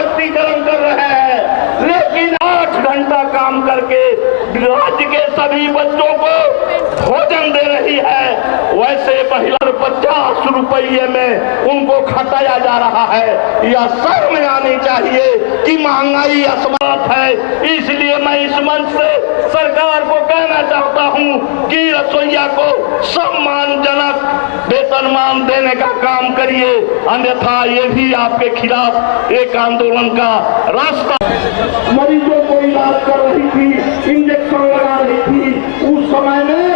सशक्तिकरण कर रहे हैं, लेकिन 8 घंटा काम करके राज्य के सभी बच्चों को भोजन दे रही है, वैसे महिला 50 रुपये में उनको खटाया जा रहा है। यह शर्म आनी चाहिए कि महंगाई असमानत है। इसलिए मैं इस मंच से सरकार को कहना चाहता हूं कि रसोइया को सम्मानजनक वेतनमान देने का काम करिए, अन्यथा ये भी आपके खिलाफ एक आंदोलन का रास्ता। मरीजों को इलाज कर रही थी, इंजेक्शन लगा रही थी, उस समय में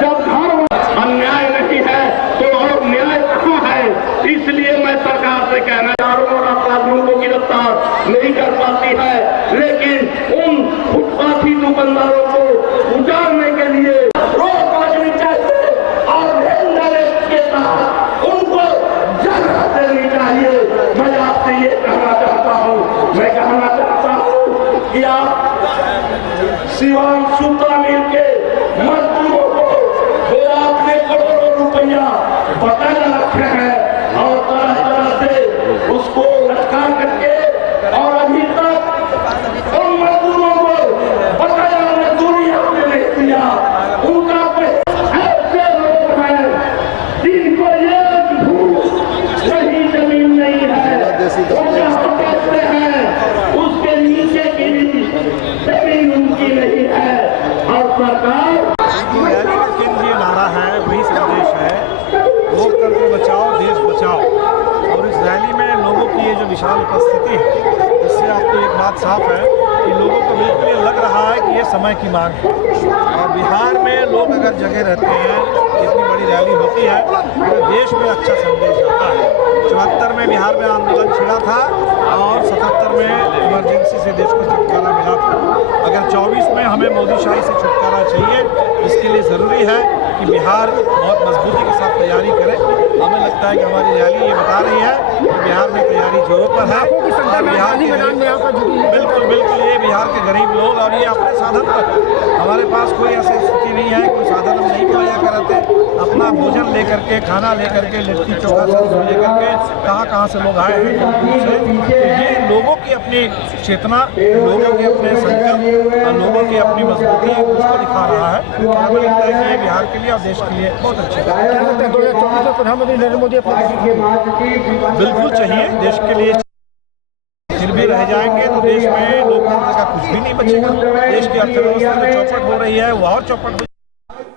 जब घर अन्याय नहीं है तो और न्याय कहाँ है। इसलिए मैं सरकार से कहना चाह रहा हूं, अपराधियों को गिरफ्तार नहीं कर पाती है, लेकिन उन फुटपाथी दुकानदारों को उजाड़ने के लिए रोक लगनी चाहिए और के साथ उनको जगह देनी चाहिए। मैं आपसे ये कहना चाहता हूँ, मैं कहना चाहता हूँ कि आप सिवान सूत्रा मिल के मजदूरों को आपने करोड़ों रुपया बकाया रखे हैं और तरह तरह से उसको लटका करके और अभी तक उन मजदूरों को बकाया मजदूरी आपने नहीं दिया। उनका ऐसे लोग हैं जिनको एक भूख सही जमीन नहीं है, वो कहते हैं उसके नीचे की जमीन उनकी नहीं है। और सरकार केंद्रीय नारा है, वही संदेश है, लोकतंत्र बचाओ देश बचाओ। और इस रैली में लोगों की ये जो विशाल उपस्थिति है, इससे आपको एक बात साफ है कि लोगों को बिल्कुल ये लग रहा है कि ये समय की मांग है। और बिहार में लोग अगर जगह रहते हैं, इतनी बड़ी रैली होती है, तो देश में अच्छा संदेश आता है। 74 में बिहार में आंदोलन छिड़ा था और 77 में इमरजेंसी से देश को छुटकारा मिला था। अगर 24 में हमें मोदीशाही से छुटकारा चाहिए, इसके लिए ज़रूरी है कि बिहार बहुत मजबूती के साथ तैयारी करे। हमें लगता है कि हमारी रैली ये बता रही है कि बिहार में तैयारी जोरों पर है। बिहार के बिल्कुल ये बिहार के गरीब लोग और ये अपने साधन पर, हमारे पास कोई ऐसी स्थिति नहीं है, कोई साधन हम नहीं मुहैया कराते। अपना भोजन लेकर के, खाना लेकर के, लिट्टी चोखा सब्जी लेकर के कहाँ से लोग आए हैं। ये लोगों की अपनी चेतना, लोगों के अपने संकल्प और लोगों की अपनी मजबूती उसको दिखा रहा है। हमें लगता है कि ये बिहार के लिए और देश के लिए बहुत अच्छा है। 2024 में प्रधानमंत्री नरेंद्र मोदी बिल्कुल चाहिए देश के लिए। फिर भी रह जाएंगे तो देश में लोकतंत्र का कुछ भी नहीं बचेगा। देश की अर्थव्यवस्था जो चौपट हो रही है वो और चौपट हो।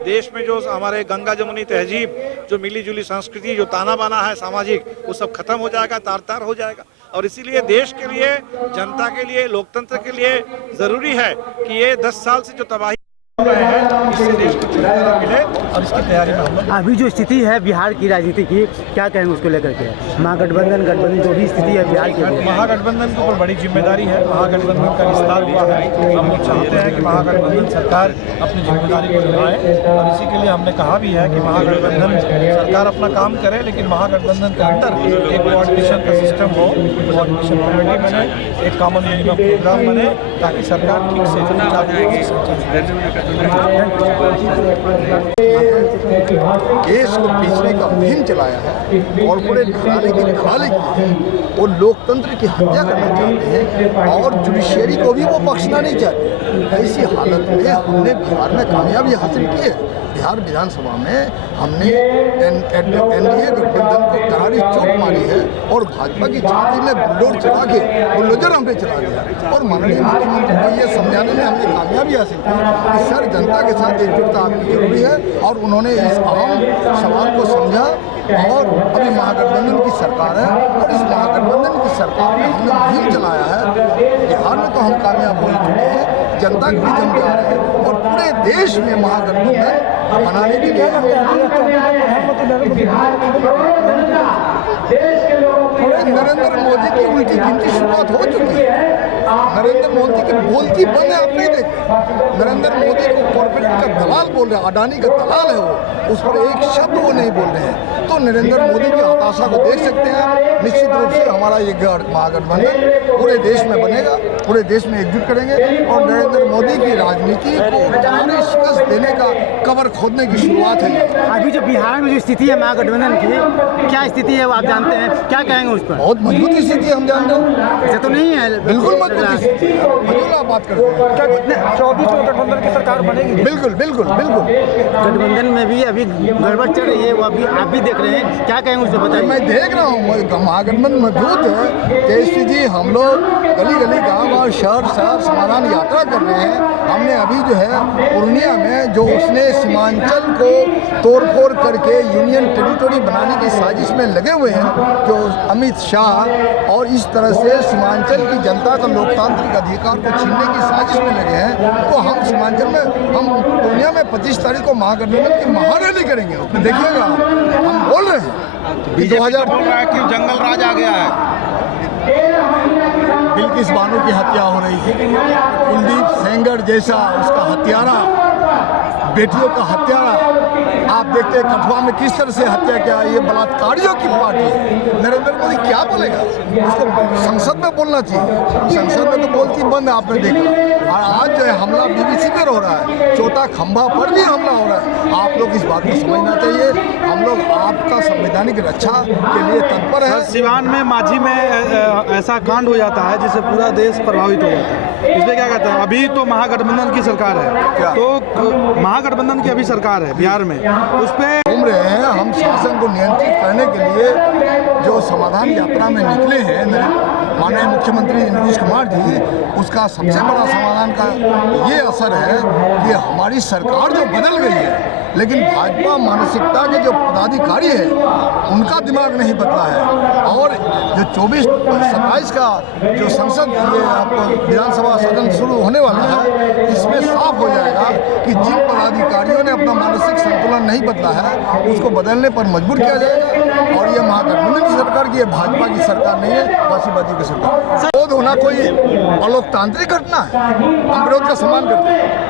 देश में जो हमारे गंगा जमुनी तहजीब, जो मिली जुली संस्कृति, जो ताना बाना है सामाजिक, वो सब खत्म हो जाएगा, तार हो जाएगा। और इसीलिए देश के लिए, जनता के लिए, लोकतंत्र के लिए ज़रूरी है कि ये 10 साल से जो तबाही रहे हैं, इससे देश को छुटकारा मिले और इसकी तैयारी में हम लोग। अभी जो स्थिति है बिहार की राजनीति की, क्या कहेंगे उसको लेकर के? महागठबंधन जो भी स्थिति है बिहार की, महागठबंधन के ऊपर बड़ी जिम्मेदारी है। महागठबंधन का विस्तार हुआ है। हम लोग चाहते हैं कि महागठबंधन सरकार अपनी जिम्मेदारी को निभाए और इसी के लिए हमने कहा भी है कि महागठबंधन सरकार अपना काम करे, लेकिन महागठबंधन के अंदर एक कोऑर्डिनेशन का सिस्टम हो, कोऑर्डिनेशन कमेटी बने, एक कॉमन मिनिमम प्रोग्राम बने, ताकि सरकार ठीक से देश को पीछने का मुहिम चलाया है, कॉर्पोरेट घराने की दलाली की है, वो लोकतंत्र की हत्या करना चाहते हैं और जुडिशियरी को भी वो बख्शना नहीं चाहते। ऐसी हालत में हमने बिहार में कामयाबी हासिल की है। बिहार विधानसभा में हमने एनडीए गठबंधन को करारी चोट मारी है और भाजपा की छाती में बुलडोजर हम पे चला दिया। और माननीय मुख्यमंत्री को ये समझाने में हमने कामयाबी हासिल की कि सर, जनता के साथ एकजुटता आपकी जरूरी है, और उन्होंने इस अहम सवाल को समझा। और अभी महागठबंधन की सरकार है और इस महागठबंधन की सरकार में हमने मुहिम चलाया है। बिहार में तो हम कामयाब हो चुके हैं, जनता के बीच हम जा रहे हैं और पूरे देश में महागठबंधन बनाने के लिए नरेंद्र मोदी की उल्टी गिनती शुरुआत हो चुकी है। नरेंद्र मोदी की बोलती बंद है, आप नहीं देखते। नरेंद्र मोदी को कॉर्पोरेट का दलाल बोल रहे हैं, अडानी का दलाल है वो, उस पर एक शब्द वो नहीं बोल रहे हैं। तो नरेंद्र मोदी की हताशा को देख सकते हैं। निश्चित रूप से हमारा ये महागठबंधन पूरे देश में बनेगा, पूरे देश में एकजुट करेंगे और नरेंद्र मोदी की राजनीति को जारी शिकस्त देने का कबर खोदने की शुरुआत है। अभी जो बिहार में जो स्थिति है महागठबंधन की, क्या स्थिति है वो आप जानते हैं, क्या कहेंगे उस पर? बहुत मजबूत स्थिति है, हम जानते हैं। ऐसा तो नहीं है, बिल्कुल मजबूत स्थिति है, फजूल आप बात करते हैं। क्या 24 में गठबंधन की सरकार बनेगी? बिल्कुल बिल्कुल बिल्कुल। गठबंधन में भी अभी गड़बड़ चल रही है, वो अभी आप भी देख रहे हैं, क्या कहेंगे उससे बताइए। मैं देख रहा हूँ महागठबंधन मजबूत है। केसरी जी, हम लोग गली गली गांव और शहर शहर समाधान यात्रा कर रहे हैं। हमने अभी जो है पूर्णिया में जो उसने सीमांचल को तोड़फोड़ करके यूनियन टेरिटोरी बनाने की साजिश में लगे हुए हैं, जो अमित शाह, और इस तरह से सीमांचल की जनता का लोकतांत्रिक अधिकार को छीनने की साजिश में लगे हैं। तो हम सीमांचल में, हम पूर्णिया में 25 तारीख को महागठबंधन की महारैली करेंगे। उसमें देखिएगा, हम बोल रहे हैं कि 2000 बोल रहा है कि जंगल राज आ गया है। बिल्किस बानो की हत्या हो रही है, कुलदीप सेंगर जैसा उसका हत्यारा, बेटियों का हत्यारा, आप देखते हैं कठुआ में किस तरह से हत्या किया। ये बलात्कारियों की पार्टी है। नरेंद्र मोदी क्या बोलेगा? उसको संसद में बोलना चाहिए। संसद में तो बोलती बंद आपने देखा। और आज जो है हमला बीबीसी पर हो रहा है, चौथा खंभा पर भी हमला हो रहा है। आप लोग इस बात को समझना चाहिए। हम लोग आपका संवैधानिक रक्षा के लिए तत्पर है। सिवान में माझी में ऐसा कांड हो जाता है जिससे पूरा देश प्रभावित हो जाता है, इस पर क्या कहते हैं? अभी तो महागठबंधन की सरकार है, तो महागठबंधन की अभी सरकार है बिहार में, उस पर घूम रहे हैं। हम शासन को नियंत्रित करने के लिए जो समाधान यात्रा में निकले हैं माननीय मुख्यमंत्री नीतीश कुमार जी, उसका सबसे बड़ा समाधान का ये असर है कि हमारी सरकार जो बदल गई है, लेकिन भाजपा मानसिकता के जो पदाधिकारी है उनका दिमाग नहीं बदला है। और जो 27 का जो संसद ये आपको विधानसभा सदन शुरू होने वाला है, इसमें साफ हो जाएगा कि जिन पदाधिकारियों ने अपना मानसिक संतुलन नहीं बदला है, उसको बदलने पर मजबूर किया जाएगा। और ये महागठबंधन की सरकार की, ये भाजपा की सरकार नहीं है, बासीबाजी की सरकार। विरोध होना कोई अलोकतांत्रिक घटना है, हम विरोध का सम्मान करते हैं।